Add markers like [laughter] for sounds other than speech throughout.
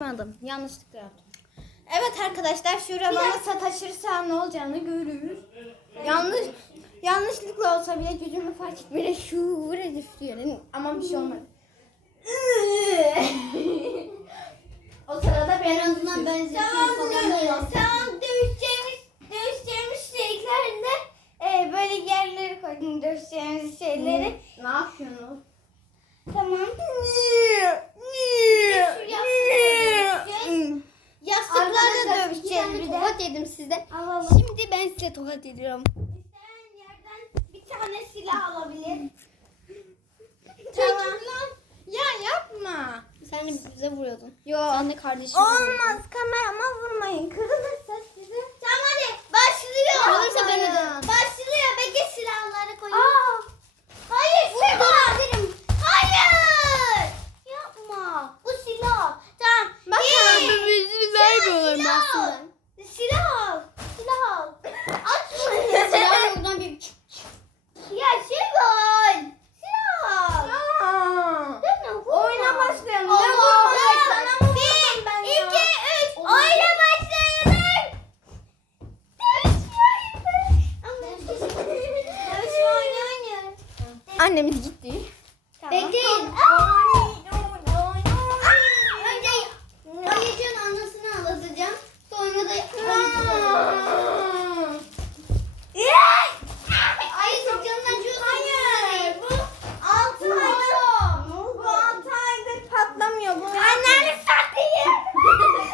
Yapmadım. Yanlışlıkla yaptım. Evet arkadaşlar şuraya bana sataşırsa ne olacağını görürüz. Yanlış yanlışlıkla olsa bile gözümü fark etmeye şuraya düştü yani. Ama bir şey olmadı. o sırada ben en azından ben Tamam, tamam dövüşeceğimiz, dövüşeceğimiz şeylerle e, böyle yerleri koydum dövüşeceğimiz şeyleri. Ne yapıyorsun? Tamam. Yastıklarla dövüşeceğiz bir de. Tokat yedim size. Alalım. Şimdi ben size tokat ediyorum. İsteyen yerden bir tane silah alabilir. Tamam. lan. Ya yapma. Sen de bize vuruyordun. Yok. Sen de kardeşim. Olmaz kamerama vurmayın. Kırılırsa sizi. Tamam hadi başlıyor. Kırılırsa ben öderim. Başlıyor. Bekle silahları koyayım. Hayır silah. Hayır. Yapma. Bu silah. Tamam. Bak Bir. abi bizi Silah, vermiyorlar silah. aslında. Silah al. Silah al. Atma. Silah buradan bir Ya silah al. Silah al. Deme, vurma. Oyuna başlayalım. Allah Ne vurmayacak? Allah. Sana mı vurdum Bir, ben ya? iki, üç. Olmaz. Oyuna başlayalım. Dövüşme oyunu oynuyoruz. Annemiz gitti. Bekleyin. Önce Ayıcı'nın anlatacağım. Sonra da Ayıcık Hayır. Bu altı ayda. Bu altı aydır patlamıyor. Bu Anneanne satayım. [laughs]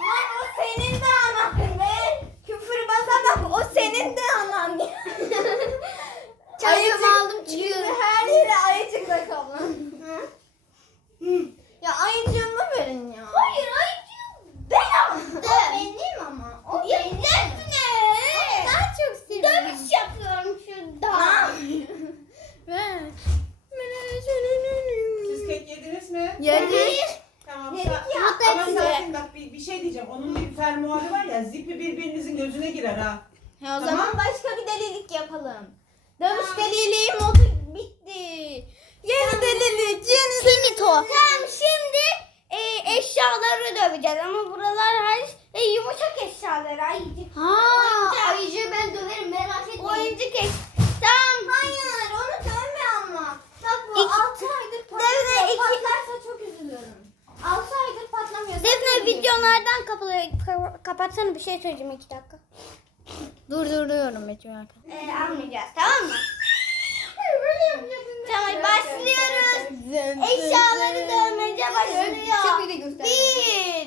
Lan o senin de anan be. Küfür basa bak o senin de anan. Çocuğumu aldım çıkıyorum. Her yere ayıcıkla kaplı. Yedik. Tamam. Yedik sa- ya, Ama sakin bak bir, bir şey diyeceğim. Onun bir fermuarı var ya zipi birbirinizin gözüne girer ha. Ha, o Tamam. zaman başka bir delilik yapalım. Dövüş deliliği modu bitti. Yeni delilik, yeni Finito. Tamam şimdi e, eşyaları döveceğiz ama buralar her e, yumuşak eşyalar ayıcık. Ha, Oyuncak. ayıcığı ben döverim merak etmeyin. Oyuncak eş. Tamam. Hayır, onu dövme ama. Bak bu İki- 6 aydır Defne, patlamıyor. iki- Patlarsa çok üzülürüm. 6 aydır patlamıyor. Sen Defne ne diyorsun? videolardan kapalı, ka- kapatsana bir şey söyleyeceğim iki dakika. Dur dur duruyorum Betül Hakan. Ee, almayacağız tamam mı? Tamam başlıyoruz. Eşyaları dövmece başlıyor. Bir,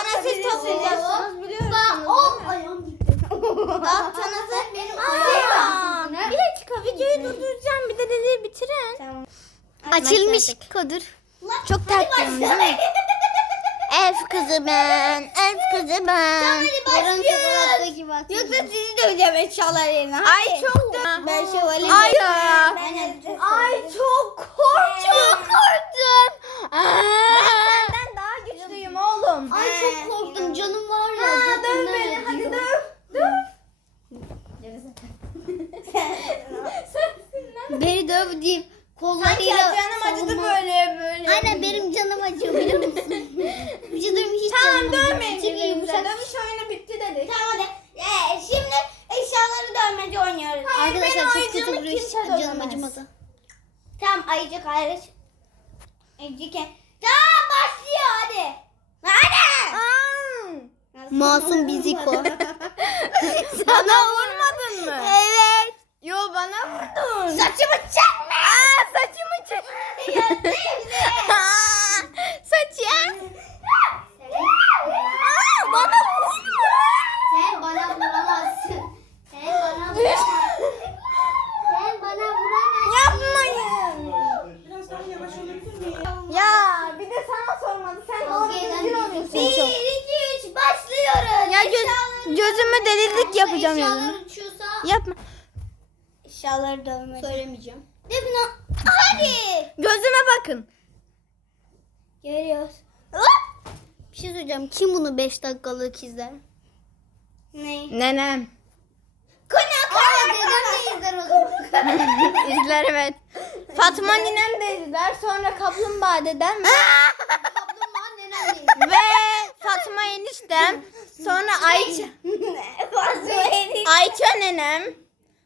Sonra siz toplayacaksınız biliyorsunuz. Bak, oh, ayağım gitti. Dağıtsanız benim ayağım. Bir dakika videoyu durduracağım bir de dediği bitirin. Tamam. Açılmış kodur. Çok tatlıyım değil mi? Elf kızı ben. Elf kızı ben. Tamam hadi gibi Yoksa sizi döveceğim eşyalar yerine. Ay çok da. Ben şövalye. Ay ya. Ben elbise Ay çok korktum. Çok korktum. Ben senden daha güçlüyüm oğlum. Ay çok korktum canım var ya. Ha, döv beni hadi döv. Döv. Sensin lan. Beni döv diyeyim. Sanki Kollarıyla canım acıdı savunma- böyle böyle. Aynen benim canım acıyor biliyor musun? Vücudum hiç Tamam canım acıyor. dövmeyin Dövüş oyunu bitti dedik. Tamam hadi. Ee, şimdi eşyaları dövmece oynuyoruz. Hayır, Arkadaşlar çok kötü vuruyor. kimse Canım acımadı. Tamam ayıcık hariç. Ayıcık. Tamam başlıyor hadi. Hadi. Masum biziko. [laughs] Sana vurmadın mı? Evet. Yo bana vurdun. Saçımı çekme. Aa, saçımı çek. Aa, Saçım. Aa, bana vurma. Sen bana vuramazsın. Sen bana vuramazsın. Sen bana vuramazsın. Yapmayın. Biraz daha yavaş olabilir miyim? Ya bir de sana sormadı. Sen doğru Kavga eden düzgün bir- oluyorsun Bir, çok. iki, üç başlıyoruz. Ya göz, gözüme delilik yapacağım Eşyalar gözüme. uçuyorsa Yapma. eşyaları dövmece. Söylemeyeceğim. Defne hadi. Gözüme bakın. Görüyoruz. Hop! Bir şey söyleyeceğim. Kim bunu 5 dakikalık izler? Ne? Nenem. Kona kona dedem de izler o zaman. [laughs] İzler evet. Fatma ninem de izler. Sonra kaplumbağa dedem ve, Kaplumbağa nenem de [laughs] izler. ve Fatma eniştem. Sonra Ayça. [laughs] Fazla erik. Ayça nenem.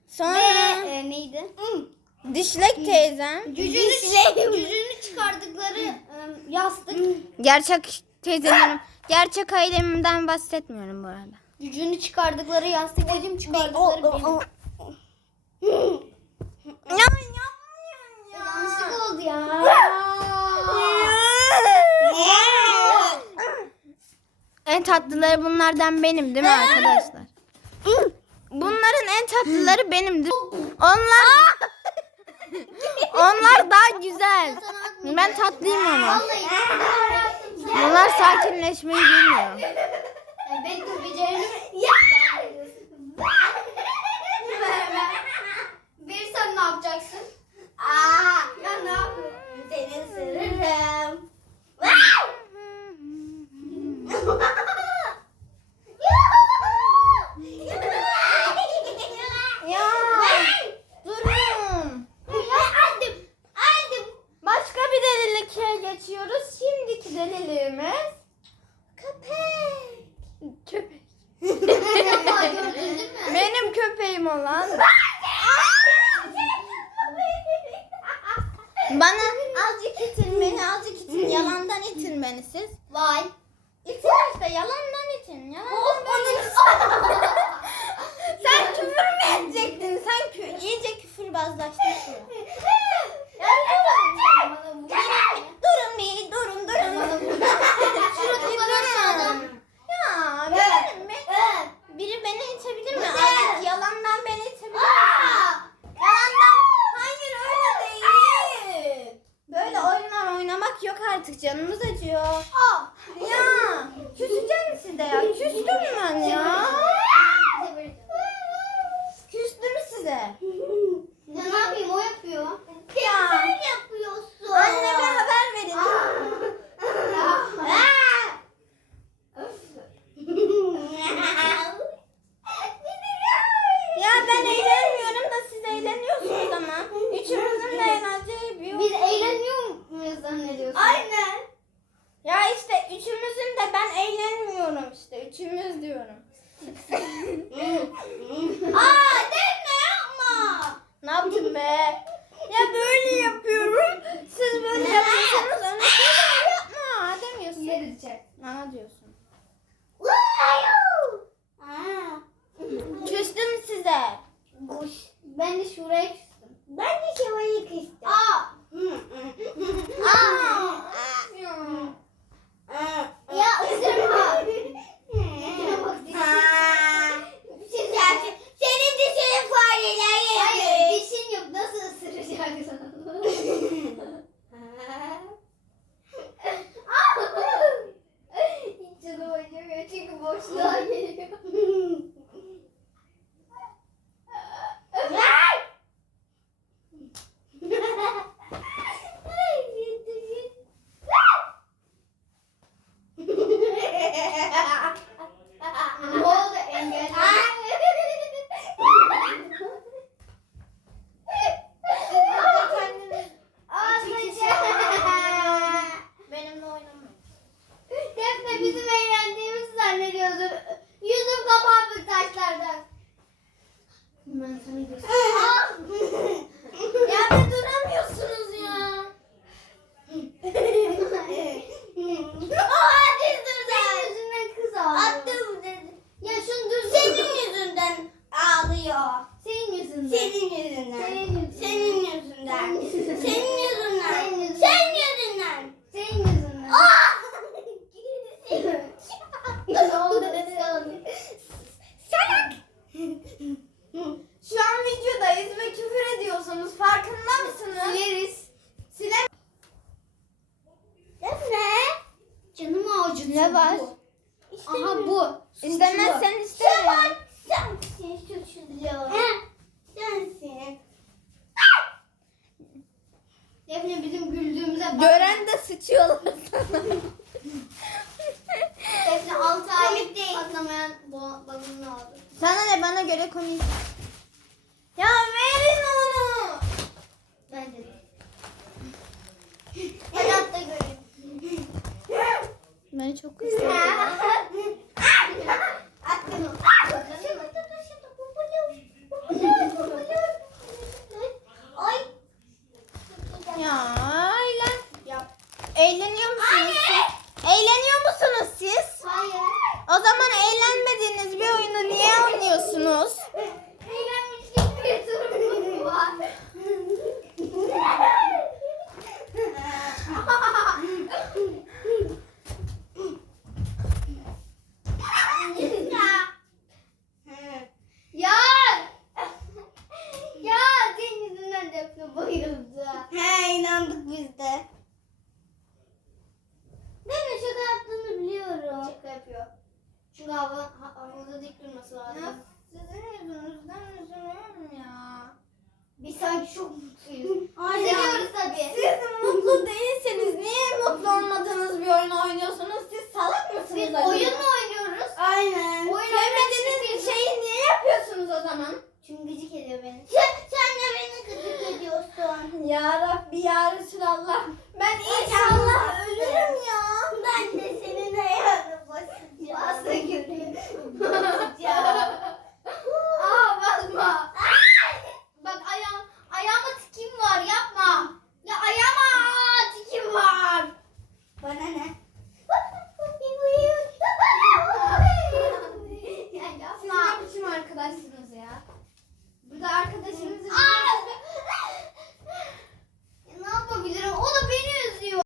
Sonra e, neydi? Dişlek teyzem. Cücünü, cücünü çıkardıkları e, yastık. Gerçek teyzelerim. Gerçek ailemden bahsetmiyorum bu arada. Cücünü çıkardıkları yastık. Bacım çıkardıkları benim. Ya yapmıyorum ya. Yanlışlık oldu ya. [laughs] En tatlıları bunlardan benim değil mi arkadaşlar? Bunların en tatlıları benimdir. Onlar Onlar daha güzel. Ben tatlıyım ama. Bunlar sakinleşmeyi bilmiyor. Ben döveceğim. Bir sen ne yapacaksın? Aa, ya ne yapıyorsun? Seni ısırırım. Ya durun. Aldım. Aldım. Başka bir deliliğe geçiyoruz. Şimdiki deliliğimiz köpek. Köpek. Gördün değil mi? Benim köpeğim olan. Bana azıcık itin beni, azıcık itin. Yalandan itin beni siz. Vay. İtin işte yalandan itin. Yalandan beni. [laughs] Sen küfür mü edecektin? Sen kü iyice küfürbazlaştın [laughs] Ne var? Aha bu. İstemezsen isterim. Sen sensin suçlu. He, sensin. Defne bizim güldüğümüze bak. Gören de sıçıyorlar sana. Defne 6 ay değil. atlamayan babamın aldı. Sana ne bana göre komik. Ya verin onu. Ben de. Hayatta göreyim. Beni çok kızdırdılar. [laughs]